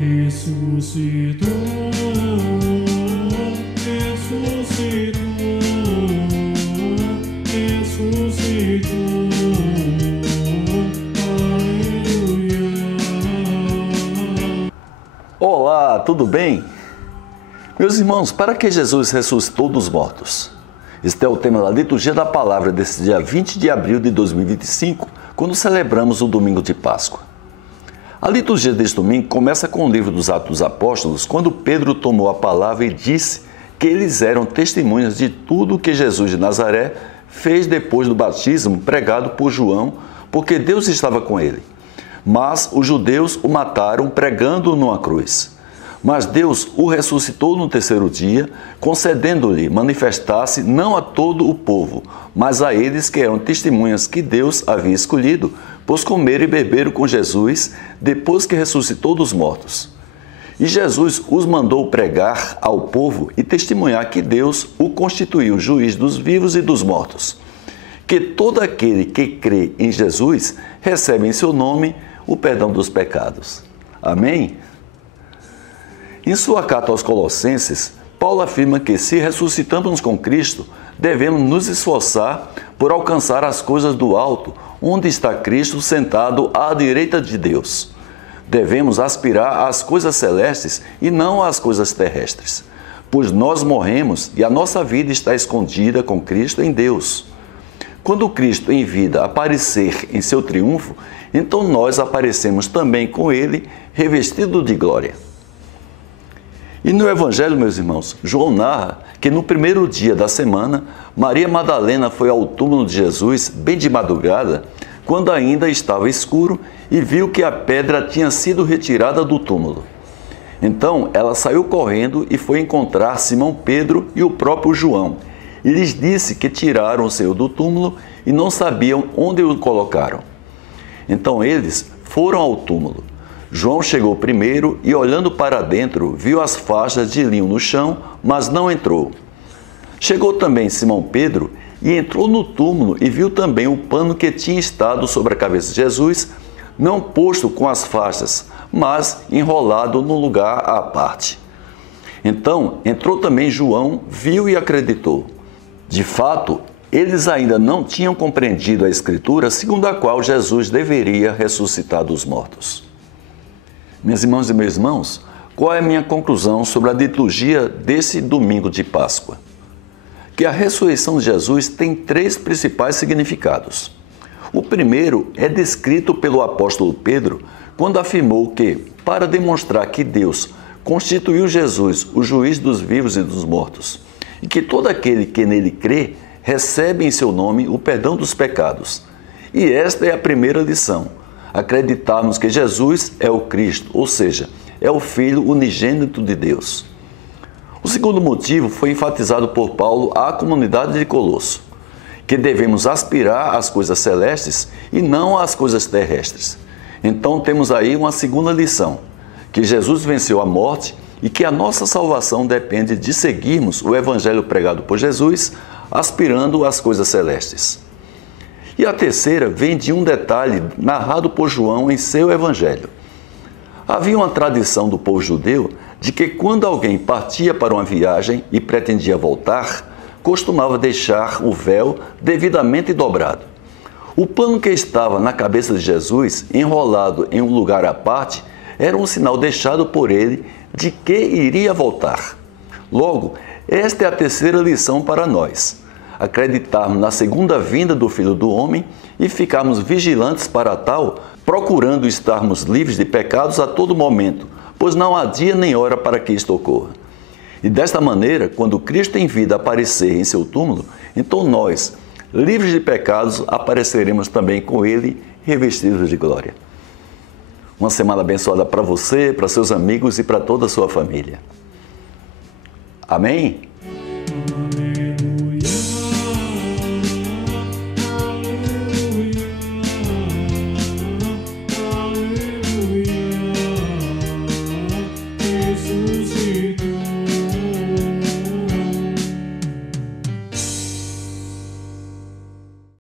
ressuscitou, ressuscitou, ressuscitou, aleluia. Olá, tudo bem? Meus irmãos, para que Jesus ressuscitou dos mortos? Este é o tema da liturgia da palavra desse dia 20 de abril de 2025, quando celebramos o domingo de Páscoa. A liturgia deste domingo começa com o livro dos Atos dos Apóstolos, quando Pedro tomou a palavra e disse que eles eram testemunhas de tudo que Jesus de Nazaré fez depois do batismo pregado por João, porque Deus estava com ele. Mas os judeus o mataram pregando-o numa cruz. Mas Deus o ressuscitou no terceiro dia, concedendo-lhe manifestar-se não a todo o povo, mas a eles que eram testemunhas que Deus havia escolhido, pois comeram e beberam com Jesus depois que ressuscitou dos mortos. E Jesus os mandou pregar ao povo e testemunhar que Deus o constituiu juiz dos vivos e dos mortos. Que todo aquele que crê em Jesus recebe em seu nome o perdão dos pecados. Amém? Em sua carta aos Colossenses, Paulo afirma que, se ressuscitamos com Cristo, devemos nos esforçar por alcançar as coisas do alto, onde está Cristo sentado à direita de Deus. Devemos aspirar às coisas celestes e não às coisas terrestres, pois nós morremos e a nossa vida está escondida com Cristo em Deus. Quando Cristo em vida aparecer em seu triunfo, então nós aparecemos também com Ele, revestido de glória. E no Evangelho, meus irmãos, João narra que no primeiro dia da semana, Maria Madalena foi ao túmulo de Jesus bem de madrugada, quando ainda estava escuro, e viu que a pedra tinha sido retirada do túmulo. Então ela saiu correndo e foi encontrar Simão Pedro e o próprio João, e lhes disse que tiraram o Senhor do túmulo e não sabiam onde o colocaram. Então eles foram ao túmulo. João chegou primeiro e, olhando para dentro, viu as faixas de linho no chão, mas não entrou. Chegou também Simão Pedro e entrou no túmulo e viu também o pano que tinha estado sobre a cabeça de Jesus, não posto com as faixas, mas enrolado num lugar à parte. Então entrou também João, viu e acreditou. De fato, eles ainda não tinham compreendido a Escritura segundo a qual Jesus deveria ressuscitar dos mortos. Meus irmãos e meus irmãos, qual é a minha conclusão sobre a liturgia desse domingo de Páscoa? Que a ressurreição de Jesus tem três principais significados. O primeiro é descrito pelo apóstolo Pedro, quando afirmou que, para demonstrar que Deus constituiu Jesus o juiz dos vivos e dos mortos, e que todo aquele que nele crê recebe em seu nome o perdão dos pecados. E esta é a primeira lição. Acreditarmos que Jesus é o Cristo, ou seja, é o Filho unigênito de Deus. O segundo motivo foi enfatizado por Paulo à comunidade de Colosso, que devemos aspirar às coisas celestes e não às coisas terrestres. Então temos aí uma segunda lição, que Jesus venceu a morte e que a nossa salvação depende de seguirmos o evangelho pregado por Jesus, aspirando às coisas celestes. E a terceira vem de um detalhe narrado por João em seu evangelho. Havia uma tradição do povo judeu de que quando alguém partia para uma viagem e pretendia voltar, costumava deixar o véu devidamente dobrado. O pano que estava na cabeça de Jesus, enrolado em um lugar à parte, era um sinal deixado por ele de que iria voltar. Logo, esta é a terceira lição para nós. Acreditarmos na segunda vinda do Filho do Homem e ficarmos vigilantes para tal, procurando estarmos livres de pecados a todo momento, pois não há dia nem hora para que isto ocorra. E desta maneira, quando Cristo em vida aparecer em seu túmulo, então nós, livres de pecados, apareceremos também com Ele, revestidos de glória. Uma semana abençoada para você, para seus amigos e para toda a sua família. Amém?